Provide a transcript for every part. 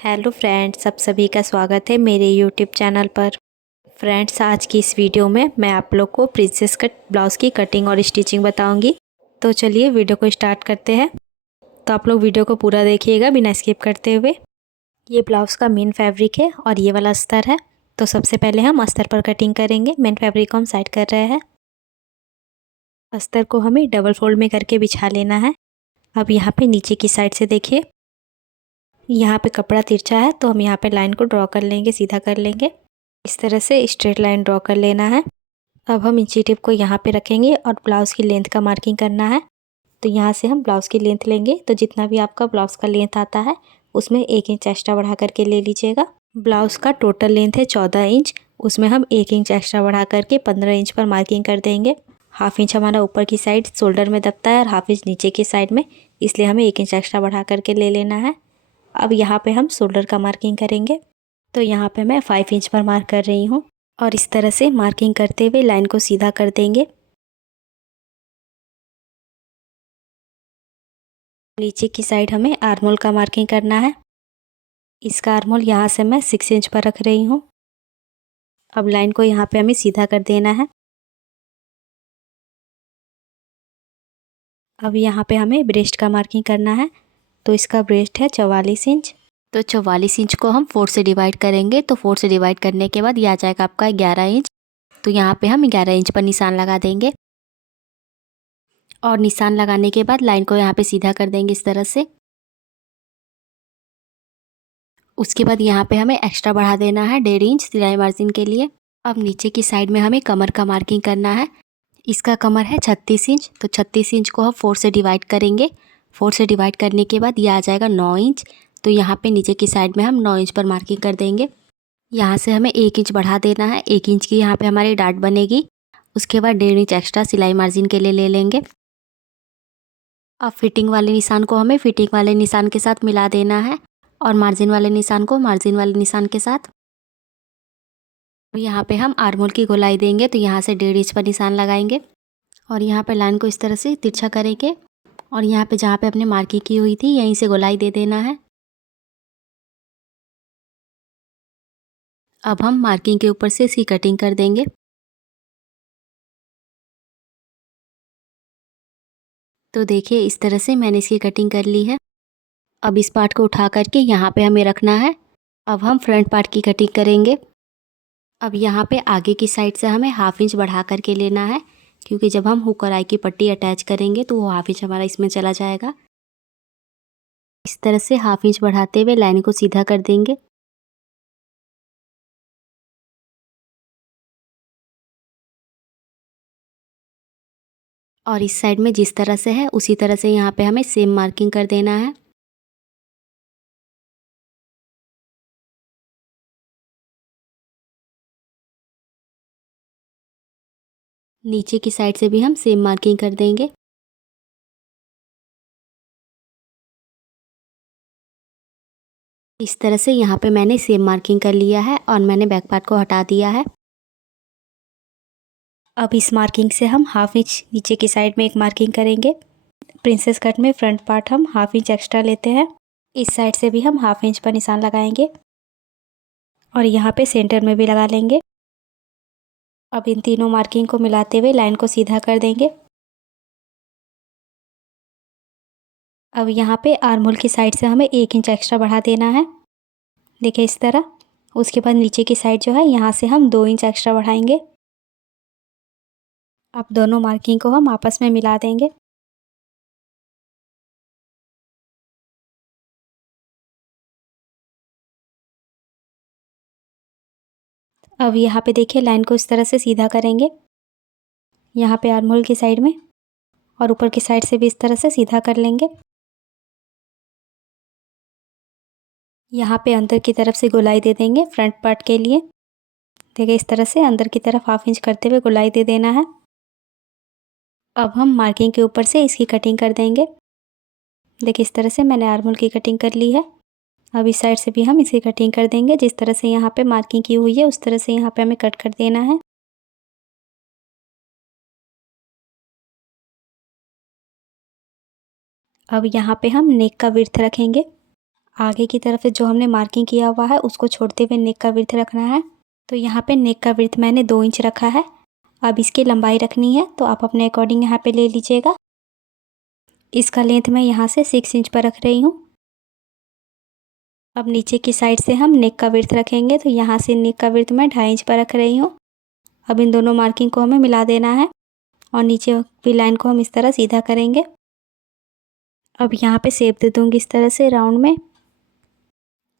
Hello friends, आप सभी का स्वागत है मेरे यूट्यूब चैनल पर। फ्रेंड्स, आज की इस वीडियो में मैं आप लोग को प्रिंसेस कट ब्लाउज़ की कटिंग और स्टिचिंग बताऊंगी। तो चलिए वीडियो को स्टार्ट करते हैं। तो आप लोग वीडियो को पूरा देखिएगा बिना स्किप करते हुए। ये ब्लाउज़ का मेन फैब्रिक है और ये वाला अस्तर है। तो सबसे पहले हम अस्तर पर कटिंग करेंगे। मेन फैब्रिक को हम साइड कर रहे हैं। अस्तर को हमें डबल फोल्ड में करके बिछा लेना है। अब यहाँ पे नीचे की साइड से देखिए, यहाँ पे कपड़ा तिरछा है तो हम यहाँ पे लाइन को ड्रॉ कर लेंगे, सीधा कर लेंगे। इस तरह से स्ट्रेट लाइन ड्रॉ कर लेना है। अब हम इंची टेप को यहाँ पे रखेंगे और ब्लाउज़ की लेंथ का मार्किंग करना है। तो यहाँ से हम ब्लाउज़ की लेंथ लेंगे। तो जितना भी आपका ब्लाउज़ का लेंथ आता है उसमें 1 इंच एक्स्ट्रा बढ़ा करके ले लीजिएगा। ब्लाउज़ का टोटल लेंथ है 14 इंच, उसमें हम 1 इंच एक्स्ट्रा बढ़ा करके 15 इंच पर मार्किंग कर देंगे। हाफ इंच हमारा ऊपर की साइड शोल्डर में दबता है और हाफ इंच नीचे की साइड में, इसलिए हमें 1 इंच एक्स्ट्रा बढ़ा करके ले लेना है। अब यहाँ पे हम शोल्डर का मार्किंग करेंगे। तो यहाँ पे मैं 5 इंच पर मार्क कर रही हूँ और इस तरह से मार्किंग करते हुए लाइन को सीधा कर देंगे। नीचे की साइड हमें आर्महोल का मार्किंग करना है। इसका आर्महोल यहाँ से मैं 6 इंच पर रख रही हूँ। अब लाइन को यहाँ पे हमें सीधा कर देना है। अब यहाँ पे हमें ब्रेस्ट का मार्किंग करना है। तो इसका ब्रेस्ट है 44 इंच। तो 44 इंच को हम 4 से डिवाइड करेंगे। तो 4 से डिवाइड करने के बाद ये आ जाएगा आपका 11 इंच। तो यहाँ पे हम 11 इंच पर निशान लगा देंगे और निशान लगाने के बाद लाइन को यहाँ पे सीधा कर देंगे इस तरह से। उसके बाद यहाँ पे हमें एक्स्ट्रा बढ़ा देना है 1.5 इंच सिलाई मार्जिन के लिए। अब नीचे की साइड में हमें कमर का मार्किंग करना है। इसका कमर है 36 इंच। तो 36 इंच को हम 4 से डिवाइड करेंगे। 4 से डिवाइड करने के बाद ये आ जाएगा 9 इंच। तो यहाँ पे नीचे की साइड में हम 9 इंच पर मार्किंग कर देंगे। यहाँ से हमें 1 इंच बढ़ा देना है। 1 इंच की यहाँ पे हमारी डाट बनेगी। उसके बाद 1.5 इंच एक्स्ट्रा सिलाई मार्जिन के लिए ले लेंगे। अब फिटिंग वाले निशान को हमें फिटिंग वाले निशान के साथ मिला देना है और मार्जिन वाले निशान को मार्जिन वाले निशान के साथ। यहाँ पे हम आर्महोल की गोलाई देंगे। तो यहाँ से 1.5 इंच पर निशान लगाएंगे और यहाँ पे लाइन को इस तरह से तिरछा करेंगे और यहाँ पे जहाँ पे अपने मार्किंग की हुई थी यहीं से गोलाई दे देना है। अब हम मार्किंग के ऊपर से इसकी कटिंग कर देंगे। तो देखिए इस तरह से मैंने इसकी कटिंग कर ली है। अब इस पार्ट को उठा करके यहाँ पे हमें रखना है। अब हम फ्रंट पार्ट की कटिंग करेंगे। अब यहाँ पे आगे की साइड से हमें हाफ इंच बढ़ा करके लेना है, क्योंकि जब हम हुक और आई की पट्टी अटैच करेंगे तो वो हाफ इंच हमारा इसमें चला जाएगा। इस तरह से हाफ इंच बढ़ाते हुए लाइन को सीधा कर देंगे। और इस साइड में जिस तरह से है उसी तरह से यहाँ पे हमें सेम मार्किंग कर देना है। नीचे की साइड से भी हम सेम मार्किंग कर देंगे। इस तरह से यहाँ पे मैंने सेम मार्किंग कर लिया है और मैंने बैक पार्ट को हटा दिया है। अब इस मार्किंग से हम हाफ इंच नीचे की साइड में एक मार्किंग करेंगे। प्रिंसेस कट में फ्रंट पार्ट हम हाफ इंच एक्स्ट्रा लेते हैं। इस साइड से भी हम हाफ इंच पर निशान लगाएंगे और यहाँ पे सेंटर में भी लगा लेंगे। अब इन तीनों मार्किंग को मिलाते हुए लाइन को सीधा कर देंगे। अब यहाँ पे आर्महोल की साइड से हमें 1 इंच एक्स्ट्रा बढ़ा देना है। देखिए इस तरह। उसके बाद नीचे की साइड जो है यहाँ से हम 2 इंच एक्स्ट्रा बढ़ाएंगे। अब दोनों मार्किंग को हम आपस में मिला देंगे। अब यहाँ पे देखिए लाइन को इस तरह से सीधा करेंगे, यहाँ पे आर्महोल की साइड में, और ऊपर की साइड से भी इस तरह से सीधा कर लेंगे। यहाँ पे अंदर की तरफ से गोलाई दे देंगे फ्रंट पार्ट के लिए। देखिए इस तरह से अंदर की तरफ हाफ इंच करते हुए गोलाई दे देना है। अब हम मार्किंग के ऊपर से इसकी कटिंग कर देंगे। देखिए इस तरह से मैंने आर्महोल की कटिंग कर ली है। अब इस साइड से भी हम इसकी कटिंग कर देंगे। जिस तरह से यहाँ पे मार्किंग की हुई है उस तरह से यहाँ पे हमें कट कर देना है। अब यहाँ पे हम नेक का विड्थ रखेंगे। आगे की तरफ से जो हमने मार्किंग किया हुआ है उसको छोड़ते हुए नेक का विड्थ रखना है। तो यहाँ पे नेक का विड्थ मैंने 2 इंच रखा है। अब इसकी लंबाई रखनी है तो आप अपने अकॉर्डिंग यहाँ पे ले लीजिएगा। इसका लेंथ मैं यहाँ से 6 इंच पर रख रही हूँ। अब नीचे की साइड से हम नेक का विड्थ रखेंगे, तो यहाँ से नेक का विड्थ मैं 2.5 इंच पर रख रही हूँ। अब इन दोनों मार्किंग को हमें मिला देना है और नीचे की लाइन को हम इस तरह सीधा करेंगे। अब यहाँ पे शेप दे दूँगी इस तरह से राउंड में।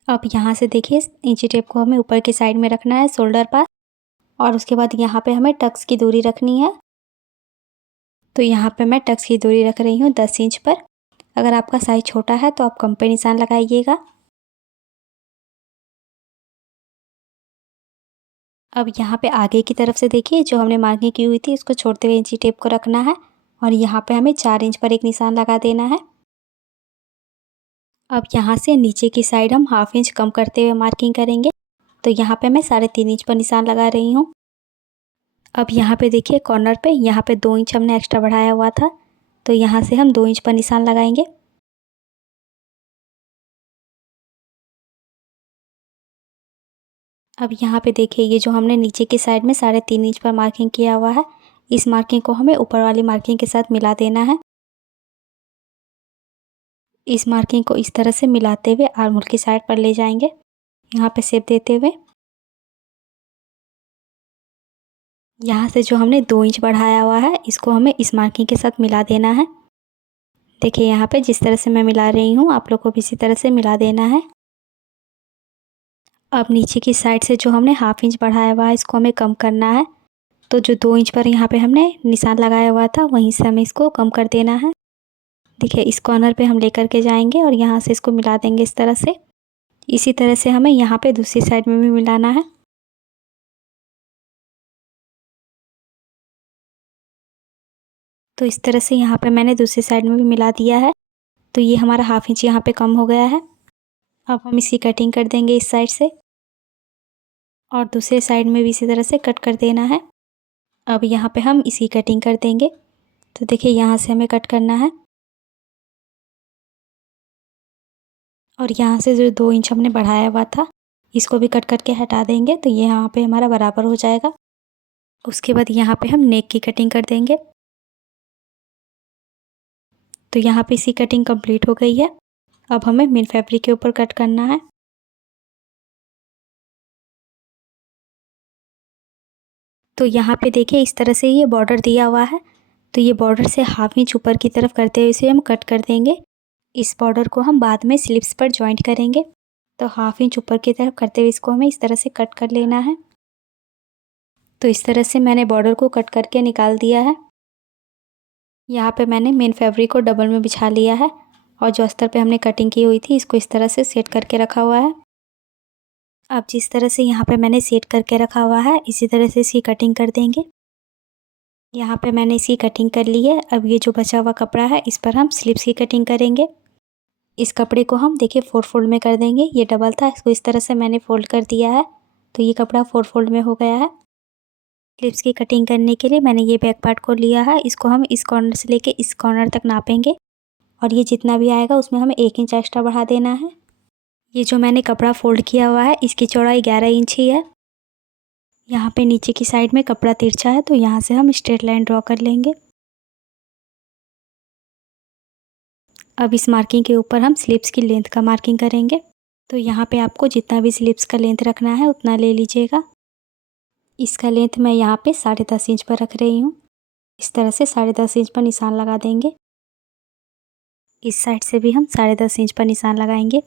अब यहाँ से देखिए इंची टेप को हमें ऊपर की साइड में रखना है शोल्डर पर, और उसके बाद यहाँ पे हमें टक्स की दूरी रखनी है। तो यहाँ पे मैं टक्स की दूरी रख रही हूँ 10 इंच पर। अगर आपका साइज़ छोटा है तो आप कम पे निशान लगाइएगा। अब यहाँ पे आगे की तरफ से देखिए जो हमने मार्किंग की हुई थी इसको छोड़ते हुए इंची टेप को रखना है और यहाँ पे हमें 4 इंच पर एक निशान लगा देना है। अब यहाँ से नीचे की साइड हम 1/2 इंच कम करते हुए मार्किंग करेंगे। तो यहाँ पे मैं 3.5 इंच पर निशान लगा रही हूँ। अब यहाँ पे देखिए कॉर्नर पे यहाँ पे 2 इंच हमने एक्स्ट्रा बढ़ाया हुआ था, तो यहाँ से हम 2 इंच पर निशान लगाएंगे। अब यहाँ पे देखिए ये जो हमने नीचे की साइड में 3.5 इंच पर मार्किंग किया हुआ है, इस मार्किंग को हमें ऊपर वाली मार्किंग के साथ मिला देना है। इस मार्किंग को इस तरह से मिलाते हुए आर्म होल की साइड पर ले जाएंगे, यहाँ पे शेप देते हुए। यहाँ से जो हमने 2 इंच बढ़ाया हुआ है इसको हमें इस मार्किंग के साथ मिला देना है। देखिए यहाँ पे जिस तरह से मैं मिला रही हूँ आप लोग को भी इसी तरह से मिला देना है। अब नीचे की साइड से जो हमने 1/2 इंच बढ़ाया हुआ है इसको हमें कम करना है। तो जो 2 इंच पर यहाँ पे हमने निशान लगाया हुआ था वहीं से हमें इसको कम कर देना है। देखिए इस कॉर्नर पे हम लेकर के जाएंगे और यहाँ से इसको मिला देंगे इस तरह से। इसी तरह से हमें यहाँ पे दूसरी साइड में भी मिलाना है। तो इस तरह से यहाँ पे मैंने दूसरी साइड में भी मिला दिया है। तो ये हमारा 1/2 इंच यहाँ पे कम हो गया है। अब हम इसकी कटिंग कर देंगे इस साइड से और दूसरे साइड में भी इसी तरह से कट कर देना है। अब यहाँ पे हम इसकी कटिंग कर देंगे। तो देखिए यहाँ से हमें कट करना है और यहाँ से जो 2 इंच हमने बढ़ाया हुआ था इसको भी कट करके हटा देंगे, तो ये यहाँ पे हमारा बराबर हो जाएगा। उसके बाद यहाँ पे हम नेक की कटिंग कर देंगे। तो यहाँ पे इसकी कटिंग कंप्लीट हो गई है। अब हमें मेन फैब्रिक के ऊपर कट करना है। तो यहाँ पे देखिए इस तरह से ये बॉर्डर दिया हुआ है, तो ये बॉर्डर से 1/2 इंच ऊपर की तरफ करते हुए इसे हम कट कर देंगे। इस बॉर्डर को हम बाद में स्लीव्स पर जॉइंट करेंगे। तो 1/2 इंच ऊपर की तरफ करते हुए इसको हमें इस तरह से कट कर लेना है। तो इस तरह से मैंने बॉर्डर को कट करके निकाल दिया है। यहाँ पे मैंने मेन फैब्रिक को डबल में बिछा लिया है और जो अस्तर पे हमने कटिंग की हुई थी इसको इस तरह से सेट करके रखा हुआ है। अब जिस तरह से यहाँ पे मैंने सेट करके रखा हुआ है इसी तरह से इसकी कटिंग कर देंगे। यहाँ पे मैंने इसकी कटिंग कर ली है। अब ये जो बचा हुआ कपड़ा है इस पर हम स्लीव्स की कटिंग करेंगे। इस कपड़े को हम देखिए 4 फोल्ड में कर देंगे। ये डबल था, इसको इस तरह से मैंने फोल्ड कर दिया है, तो ये कपड़ा 4 फोल्ड में हो गया है। स्लीव्स की कटिंग करने के लिए मैंने ये बैक पार्ट को लिया है, इसको हम इस कॉर्नर से लेके इस कॉर्नर तक नापेंगे और ये जितना भी आएगा उसमें हमें 1 इंच एक्स्ट्रा बढ़ा देना है। ये जो मैंने कपड़ा फोल्ड किया हुआ है इसकी चौड़ाई 11 इंच ही है। यहाँ पे नीचे की साइड में कपड़ा तिरछा है, तो यहाँ से हम स्ट्रेट लाइन ड्रॉ कर लेंगे। अब इस मार्किंग के ऊपर हम स्लीव्स की लेंथ का मार्किंग करेंगे। तो यहाँ पे आपको जितना भी स्लीव्स का लेंथ रखना है उतना ले लीजिएगा। इसका लेंथ मैं यहाँ पे 10.5 इंच पर रख रही हूँ। इस तरह से 10.5 इंच पर निशान लगा देंगे। इस साइड से भी हम 10.5 इंच पर निशान लगाएंगे।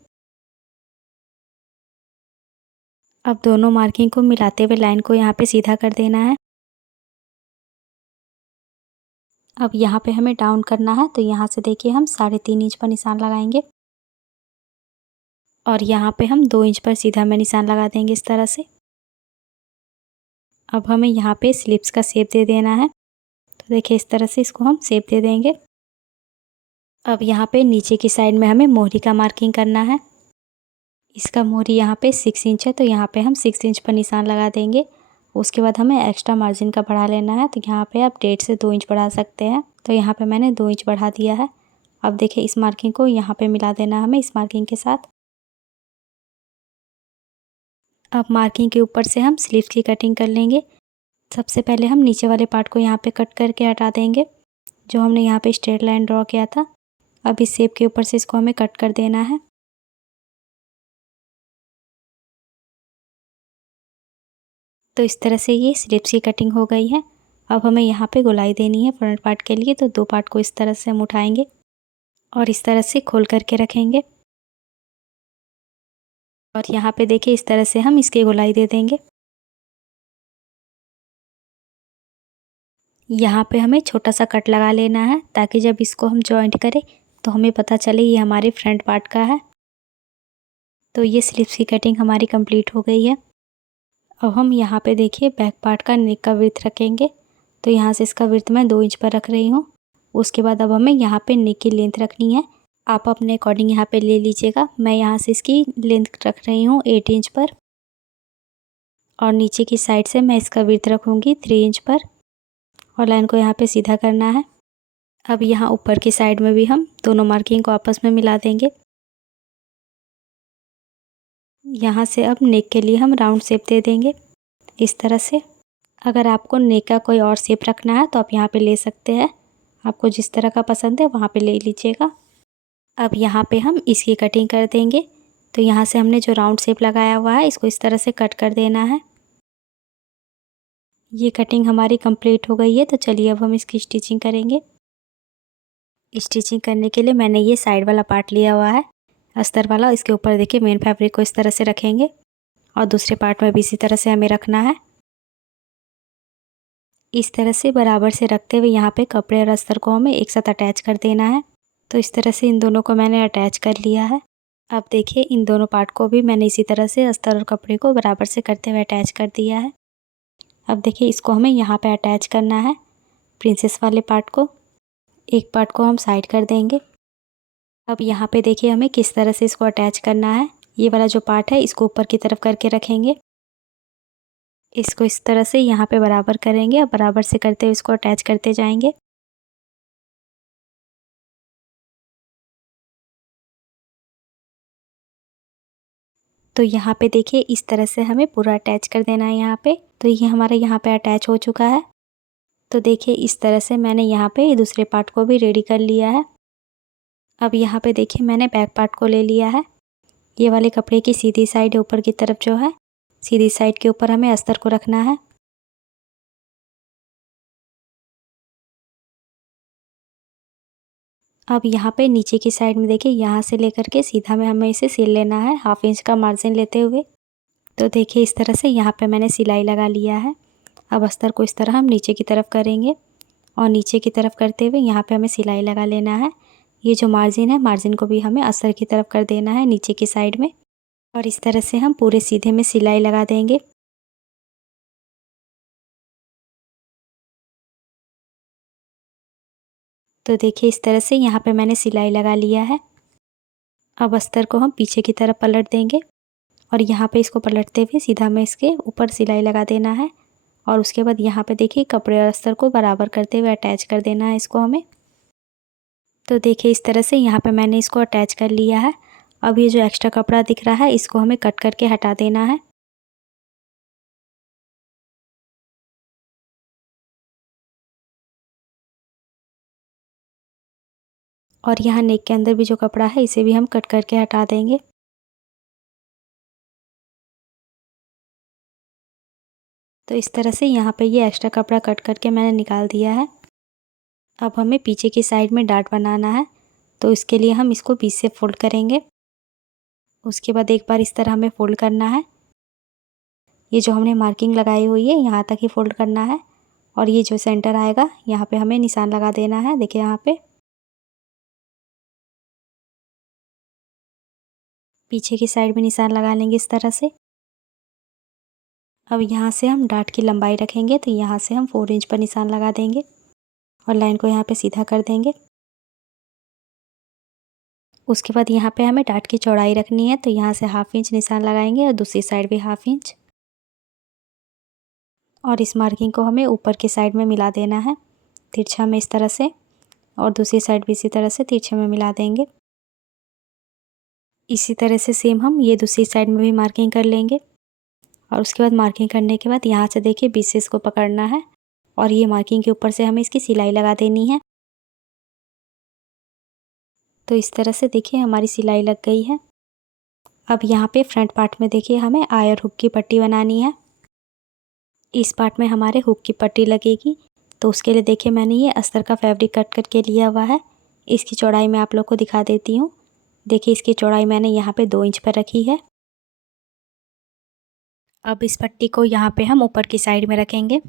अब दोनों मार्किंग को मिलाते हुए लाइन को यहाँ पे सीधा कर देना है। अब यहाँ पे हमें डाउन करना है, तो यहाँ से देखिए हम 3.5 इंच पर निशान लगाएंगे और यहाँ पे हम 2 इंच पर सीधा में निशान लगा देंगे इस तरह से। अब हमें यहाँ पे स्लीव्स का शेप दे देना है, तो देखिए इस तरह से इसको हम शेप दे देंगे। अब यहाँ पे नीचे की साइड में हमें मोहरी का मार्किंग करना है। इसका मोहरी यहाँ पे 6 इंच है, तो यहाँ पे हम 6 इंच पर निशान लगा देंगे। उसके बाद हमें एक्स्ट्रा मार्जिन का बढ़ा लेना है, तो यहाँ पे आप 1.5 से 2 इंच बढ़ा सकते हैं। तो यहाँ पे मैंने 2 इंच बढ़ा दिया है। अब देखिए इस मार्किंग को यहाँ पे मिला देना है हमें इस मार्किंग के साथ। अब मार्किंग के ऊपर से हम स्लीव्स की कटिंग कर लेंगे। सबसे पहले हम नीचे वाले पार्ट को यहाँ पे कट करके हटा देंगे, जो हमने यहाँ पे स्ट्रेट लाइन ड्रॉ किया था। अब इस शेप के ऊपर से इसको हमें कट कर देना है। तो इस तरह से ये स्लीव्स की कटिंग हो गई है। अब हमें यहाँ पे गोलाई देनी है फ्रंट पार्ट के लिए, तो दो पार्ट को इस तरह से हम उठाएंगे और इस तरह से खोल करके रखेंगे। और यहाँ पे देखिए इस तरह से हम इसकी गोलाई दे देंगे। यहाँ पे हमें छोटा सा कट लगा लेना है, ताकि जब इसको हम जॉइंट करें तो हमें पता चले ये हमारे फ्रंट पार्ट का है। तो ये स्लीव्स की कटिंग हमारी कंप्लीट हो गई है। अब हम यहाँ पे देखिए बैक पार्ट का नेक का विड्थ रखेंगे। तो यहाँ से इसका विड्थ मैं 2 इंच पर रख रही हूँ। उसके बाद अब हमें यहाँ पे नेक की लेंथ रखनी है। आप अपने अकॉर्डिंग यहाँ पे ले लीजिएगा। मैं यहाँ से इसकी लेंथ रख रही हूँ 8 इंच पर, और नीचे की साइड से मैं इसका विड्थ रखूँगी 3 इंच पर, और लाइन को यहाँ पे सीधा करना है। अब यहाँ ऊपर की साइड में भी हम दोनों मार्किंग को आपस में मिला देंगे। यहाँ से अब नेक के लिए हम राउंड शेप दे देंगे इस तरह से। अगर आपको नेक का कोई और शेप रखना है तो आप यहाँ पे ले सकते हैं। आपको जिस तरह का पसंद है वहाँ पे ले लीजिएगा। अब यहाँ पे हम इसकी कटिंग कर देंगे। तो यहाँ से हमने जो राउंड शेप लगाया हुआ है इसको इस तरह से कट कर देना है। ये कटिंग हमारी कंप्लीट हो गई है। तो चलिए अब हम इसकी स्टिचिंग करेंगे। स्टिचिंग करने के लिए मैंने ये साइड वाला पार्ट लिया हुआ है, अस्तर वाला। इसके ऊपर देखिए मेन फैब्रिक को इस तरह से रखेंगे, और दूसरे पार्ट में भी इसी तरह से हमें रखना है। इस तरह से बराबर से रखते हुए यहाँ पे कपड़े और अस्तर को हमें एक साथ अटैच कर देना है। तो इस तरह से इन दोनों को मैंने अटैच कर लिया है। अब देखिए इन दोनों पार्ट को भी मैंने इसी तरह से अस्तर और कपड़े को बराबर से करते हुए अटैच कर दिया है। अब देखिए इसको हमें यहाँ पे अटैच करना है, प्रिंसेस वाले पार्ट को। एक पार्ट को हम साइड कर देंगे। अब यहाँ पे देखिए हमें किस तरह से इसको अटैच करना है। ये वाला जो पार्ट है इसको ऊपर की तरफ करके रखेंगे। इसको इस तरह से यहाँ पे बराबर करेंगे, और बराबर से करते हुए इसको अटैच करते जाएंगे। तो यहाँ पे देखिए इस तरह से हमें पूरा अटैच कर देना है यहाँ पे। तो ये हमारा यहाँ पे अटैच हो चुका है। तो देखिए इस तरह से मैंने यहाँ पे दूसरे पार्ट को भी रेडी कर लिया है। अब यहाँ पे देखिए मैंने बैक पार्ट को ले लिया है। ये वाले कपड़े की सीधी साइड ऊपर की तरफ जो है, सीधी साइड के ऊपर हमें अस्तर को रखना है। अब यहाँ पे नीचे की साइड में देखिए यहाँ से लेकर के सीधा में हमें इसे सिल लेना है, 1/2 इंच का मार्जिन लेते हुए। तो देखिए इस तरह से यहाँ पे मैंने सिलाई लगा लिया है। अब अस्तर को इस तरह हम नीचे की तरफ करेंगे, और नीचे की तरफ करते हुए यहाँ पे हमें सिलाई लगा लेना है। ये जो मार्जिन है, मार्जिन को भी हमें अस्तर की तरफ कर देना है नीचे की साइड में, और इस तरह से हम पूरे सीधे में सिलाई लगा देंगे। तो देखिए इस तरह से यहाँ पे मैंने सिलाई लगा लिया है। अब अस्तर को हम पीछे की तरफ पलट देंगे, और यहाँ पे इसको पलटते हुए सीधा में इसके ऊपर सिलाई लगा देना है। और उसके बाद यहाँ पे देखिए कपड़े और अस्तर को बराबर करते हुए अटैच कर देना है इसको हमें। तो देखिए इस तरह से यहाँ पे मैंने इसको अटैच कर लिया है। अब ये जो एक्स्ट्रा कपड़ा दिख रहा है इसको हमें कट करके हटा देना है। और यहाँ नेक के अंदर भी जो कपड़ा है इसे भी हम कट करके हटा देंगे। तो इस तरह से यहाँ पे ये एक्स्ट्रा कपड़ा कट करके मैंने निकाल दिया है। अब हमें पीछे की साइड में डार्ट बनाना है। तो इसके लिए हम इसको बीच से फोल्ड करेंगे। उसके बाद एक बार इस तरह हमें फोल्ड करना है। ये जो हमने मार्किंग लगाई हुई है यहाँ तक ही फोल्ड करना है, और ये जो सेंटर आएगा यहाँ पे हमें निशान लगा देना है। देखिए यहाँ पे पीछे की साइड में निशान लगा लेंगे इस तरह से। अब यहाँ से हम डार्ट की लंबाई रखेंगे, तो यहाँ से हम 4 इंच पर निशान लगा देंगे, और लाइन को यहाँ पे सीधा कर देंगे। उसके बाद यहाँ पे हमें डार्ट की चौड़ाई रखनी है, तो यहाँ से 1/2 इंच निशान लगाएंगे, और दूसरी साइड भी 1/2 इंच। और इस मार्किंग को हमें ऊपर की साइड में मिला देना है तिरछा में इस तरह से, और दूसरी साइड भी इसी तरह से तिरछे में मिला देंगे। इसी तरह से सेम हम ये दूसरी साइड में भी मार्किंग कर लेंगे। और उसके बाद मार्किंग करने के बाद यहाँ से देखिए बीच से इसको पकड़ना है और ये मार्किंग के ऊपर से हमें इसकी सिलाई लगा देनी है। तो इस तरह से देखिए हमारी सिलाई लग गई है। अब यहाँ पे फ्रंट पार्ट में देखिए हमें आई और हुक की पट्टी बनानी है। इस पार्ट में हमारे हुक की पट्टी लगेगी। तो उसके लिए देखिए मैंने ये अस्तर का फैब्रिक कट करके लिया हुआ है। इसकी चौड़ाई मैं आप लोग को दिखा देती हूँ। देखिए इसकी चौड़ाई मैंने यहाँ पे 2 इंच पर रखी है। अब इस पट्टी को यहाँ पे हम ऊपर की साइड में रखेंगे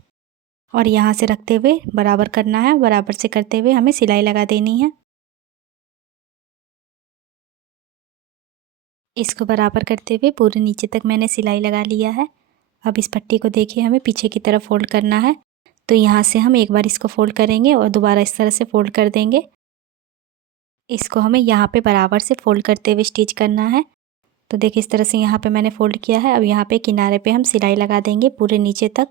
और यहाँ से रखते हुए बराबर करना है। बराबर से करते हुए हमें सिलाई लगा देनी है। इसको बराबर करते हुए पूरे नीचे तक मैंने सिलाई लगा लिया है। अब इस पट्टी को देखिए हमें पीछे की तरफ फोल्ड करना है। तो यहाँ से हम एक बार इसको फोल्ड करेंगे और दोबारा इस तरह से फोल्ड कर देंगे। इसको हमें यहाँ पे बराबर से फोल्ड करते हुए स्टिच करना है। तो देखिए इस तरह से यहाँ पे मैंने फोल्ड किया है। अब यहाँ पे किनारे पे हम सिलाई लगा देंगे पूरे नीचे तक।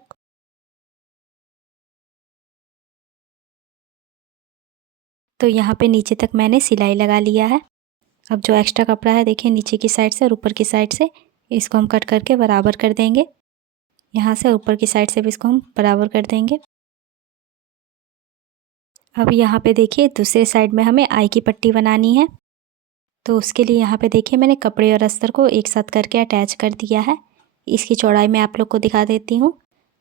तो यहाँ पे नीचे तक मैंने सिलाई लगा लिया है। अब जो एक्स्ट्रा कपड़ा है देखिए नीचे की साइड से और ऊपर की साइड से इसको हम कट करके बराबर कर देंगे। यहाँ से ऊपर की साइड से भी इसको हम बराबर कर देंगे। अब यहाँ पे देखिए दूसरे साइड में हमें आई की पट्टी बनानी है। तो उसके लिए यहाँ पे देखिए मैंने कपड़े और अस्तर को एक साथ करके अटैच कर दिया है। इसकी चौड़ाई मैं आप लोग को दिखा देती हूँ।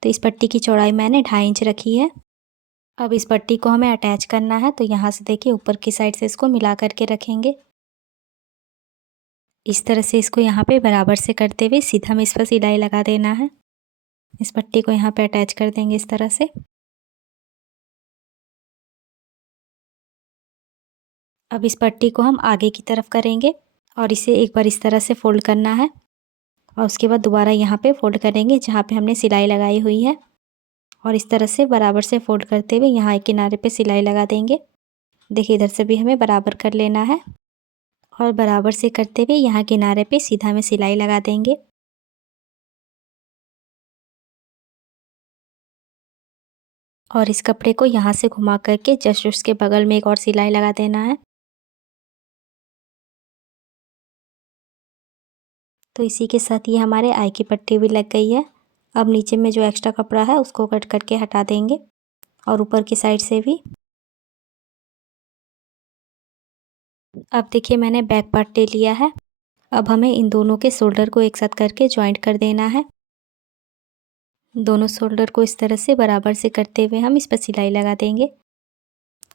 तो इस पट्टी की चौड़ाई मैंने 2.5 इंच रखी है। अब इस पट्टी को हमें अटैच करना है। तो यहाँ से देखिए ऊपर की साइड से इसको मिला करके रखेंगे। इस तरह से इसको यहाँ पे बराबर से करते हुए सीधा में इस पर सिलाई लगा देना है। इस पट्टी को यहाँ पे अटैच कर देंगे इस तरह से। अब इस पट्टी को हम आगे की तरफ करेंगे और इसे एक बार इस तरह से फोल्ड करना है और उसके बाद दोबारा यहाँ पे फोल्ड करेंगे जहाँ पे हमने सिलाई लगाई हुई है और इस तरह से बराबर से फोल्ड करते हुए यहाँ एक किनारे पे सिलाई लगा देंगे। देखिए इधर से भी हमें बराबर कर लेना है और बराबर से करते हुए यहाँ किनारे पे सीधा में सिलाई लगा देंगे। और इस कपड़े को यहाँ से घुमा करके जस्ट उसके बगल में एक और सिलाई लगा देना है। तो इसी के साथ ये हमारे आई की पट्टी भी लग गई है। अब नीचे में जो एक्स्ट्रा कपड़ा है उसको कट करके हटा देंगे और ऊपर की साइड से भी। अब देखिए मैंने बैक पार्ट ले लिया है। अब हमें इन दोनों के शोल्डर को एक साथ करके जॉइंट कर देना है। दोनों शोल्डर को इस तरह से बराबर से करते हुए हम इस पर सिलाई लगा देंगे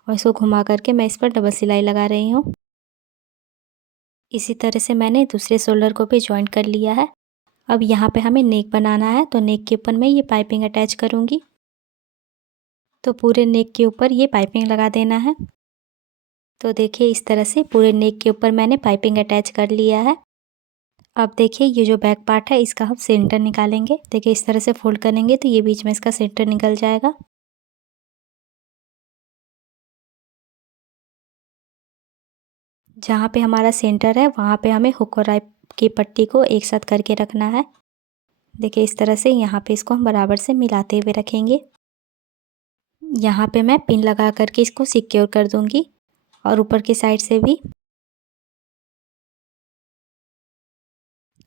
और इसको घुमा करके मैं इस पर डबल सिलाई लगा रही हूँ। इसी तरह से मैंने दूसरे शोल्डर को भी जॉइंट कर लिया है। अब यहाँ पे हमें नेक बनाना है। तो नेक के ऊपर मैं ये पाइपिंग अटैच करूँगी। तो पूरे नेक के ऊपर ये पाइपिंग लगा देना है। तो देखिए इस तरह से पूरे नेक के ऊपर मैंने पाइपिंग अटैच कर लिया है। अब देखिए ये जो बैक पार्ट है इसका हम सेंटर निकालेंगे। देखिए इस तरह से फोल्ड करेंगे तो ये बीच में इसका सेंटर निकल जाएगा। जहाँ पे हमारा सेंटर है वहाँ पे हमें हुक और आई की पट्टी को एक साथ करके रखना है। देखिए इस तरह से यहाँ पे इसको हम बराबर से मिलाते हुए रखेंगे। यहाँ पे मैं पिन लगा करके इसको सिक्योर कर दूँगी और ऊपर की साइड से भी।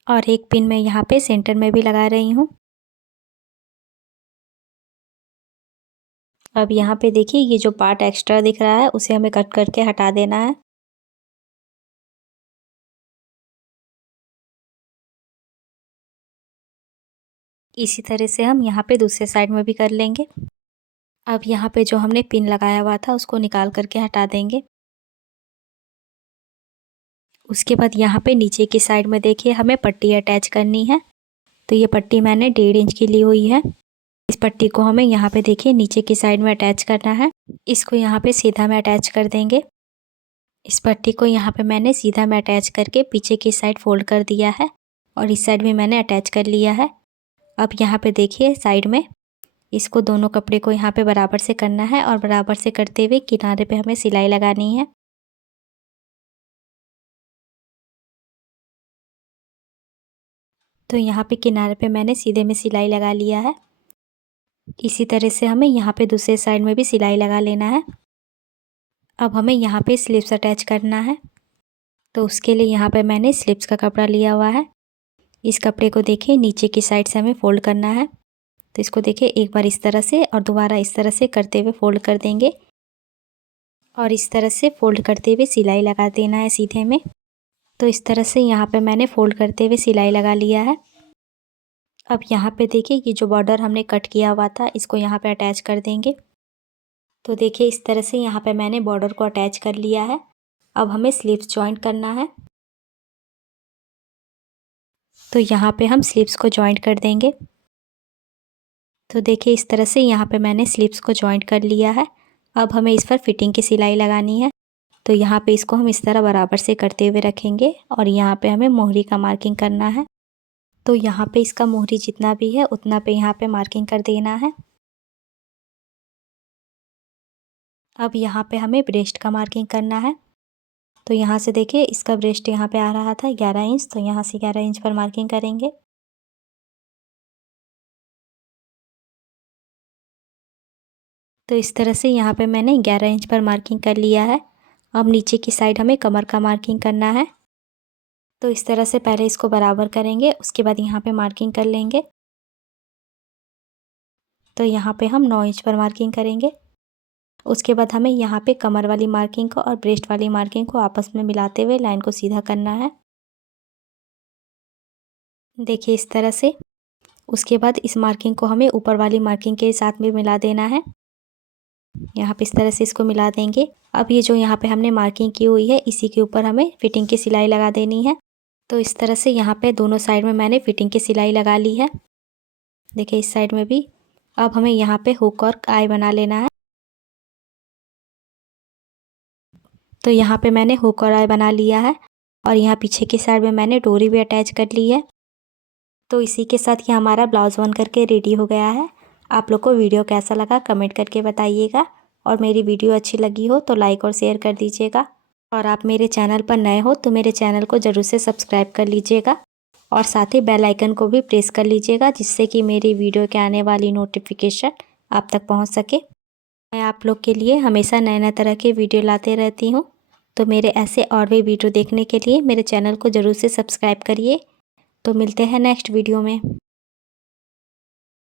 और एक पिन मैं यहाँ पे सेंटर में भी लगा रही हूँ। अब यहाँ पे देखिए ये जो पार्ट एक्स्ट्रा दिख रहा है उसे हमें कट करके हटा देना है। इसी तरह से हम यहाँ पे दूसरे साइड में भी कर लेंगे। अब यहाँ पे जो हमने पिन लगाया हुआ था उसको निकाल करके हटा देंगे। उसके बाद यहाँ पे नीचे की साइड में देखिए हमें पट्टी अटैच करनी है। तो ये पट्टी मैंने 1.5 इंच की ली हुई है। इस पट्टी को हमें यहाँ पे देखिए नीचे की साइड में अटैच करना है। इसको यहाँ पे सीधा में अटैच कर देंगे। इस पट्टी को यहाँ पे मैंने सीधा में अटैच करके पीछे की साइड फोल्ड कर दिया है और इस साइड भी मैंने अटैच कर लिया है। अब यहाँ पे देखिए साइड में इसको दोनों कपड़े को यहाँ पे बराबर से करना है और बराबर से करते हुए किनारे पे हमें सिलाई लगानी है। तो यहाँ पे किनारे पे मैंने सीधे में सिलाई लगा लिया है। इसी तरह से हमें यहाँ पे दूसरे साइड में भी सिलाई लगा लेना है। अब हमें यहाँ पे स्लीव्स अटैच करना है। तो उसके लिए यहाँ पे मैंने स्लीव्स का कपड़ा लिया हुआ है। इस कपड़े को देखिए नीचे की साइड से हमें फ़ोल्ड करना है। तो इसको देखिए एक बार इस तरह से और दोबारा इस तरह से करते हुए फ़ोल्ड कर देंगे और इस तरह से फ़ोल्ड करते हुए सिलाई लगा देना है सीधे में। तो इस तरह से यहाँ पे मैंने फ़ोल्ड करते हुए सिलाई लगा लिया है। अब यहाँ पे देखिए ये जो बॉर्डर हमने कट किया हुआ था इसको यहाँ पे अटैच कर देंगे। तो देखिए इस तरह से यहाँ पे मैंने बॉर्डर को अटैच कर लिया है। अब हमें स्लीव्स जॉइंट करना है। तो यहाँ पे हम स्लीव्स को जॉइंट कर देंगे। तो देखिए इस तरह से यहाँ पे मैंने स्लीव्स को जॉइंट कर लिया है। अब हमें इस पर फिटिंग की सिलाई लगानी है। तो यहाँ पे इसको हम इस तरह बराबर से करते हुए रखेंगे और यहाँ पे हमें मोहरी का मार्किंग करना है। तो यहाँ पे इसका मोहरी जितना भी है उतना पे यहाँ पे मार्किंग कर देना है। अब यहाँ पे हमें ब्रेस्ट का मार्किंग करना है। तो यहाँ से देखिए इसका ब्रेस्ट यहाँ पे आ रहा था 11 इंच, तो यहाँ से 11 इंच पर मार्किंग करेंगे। तो इस तरह से यहाँ पे मैंने 11 इंच पर मार्किंग कर लिया है। अब नीचे की साइड हमें कमर का मार्किंग करना है। तो इस तरह से पहले इसको बराबर करेंगे, उसके बाद यहाँ पे मार्किंग कर लेंगे। तो यहाँ पे हम 9 इंच पर मार्किंग करेंगे। उसके बाद हमें यहाँ पे कमर वाली मार्किंग को और ब्रेस्ट वाली मार्किंग को आपस में मिलाते हुए लाइन को सीधा करना है। देखिए इस तरह से। उसके बाद इस मार्किंग को हमें ऊपर वाली मार्किंग के साथ में मिला देना है। यहाँ पे इस तरह से इसको मिला देंगे। अब ये जो यहाँ पे हमने मार्किंग की हुई है इसी के ऊपर हमें फिटिंग की सिलाई लगा देनी है। तो इस तरह से यहाँ पे दोनों साइड में मैंने फिटिंग की सिलाई लगा ली है। देखिए इस साइड में भी। अब हमें यहाँ पे हुक और आई बना लेना है। तो यहाँ पे मैंने हुक और आई बना लिया है और यहाँ पीछे की साइड में मैंने डोरी भी अटैच कर ली है। तो इसी के साथ ये हमारा ब्लाउज बन करके रेडी हो गया है। आप लोग को वीडियो कैसा लगा कमेंट करके बताइएगा और मेरी वीडियो अच्छी लगी हो तो लाइक और शेयर कर दीजिएगा। और आप मेरे चैनल पर नए हो तो मेरे चैनल को ज़रूर से सब्सक्राइब कर लीजिएगा और साथ ही बेल आइकन को भी प्रेस कर लीजिएगा जिससे कि मेरी वीडियो के आने वाली नोटिफिकेशन आप तक पहुंच सके। मैं आप लोग के लिए हमेशा नए नए तरह के वीडियो लाते रहती हूं, तो मेरे ऐसे और भी वीडियो देखने के लिए मेरे चैनल को ज़रूर से सब्सक्राइब करिए। तो मिलते हैं नेक्स्ट वीडियो में।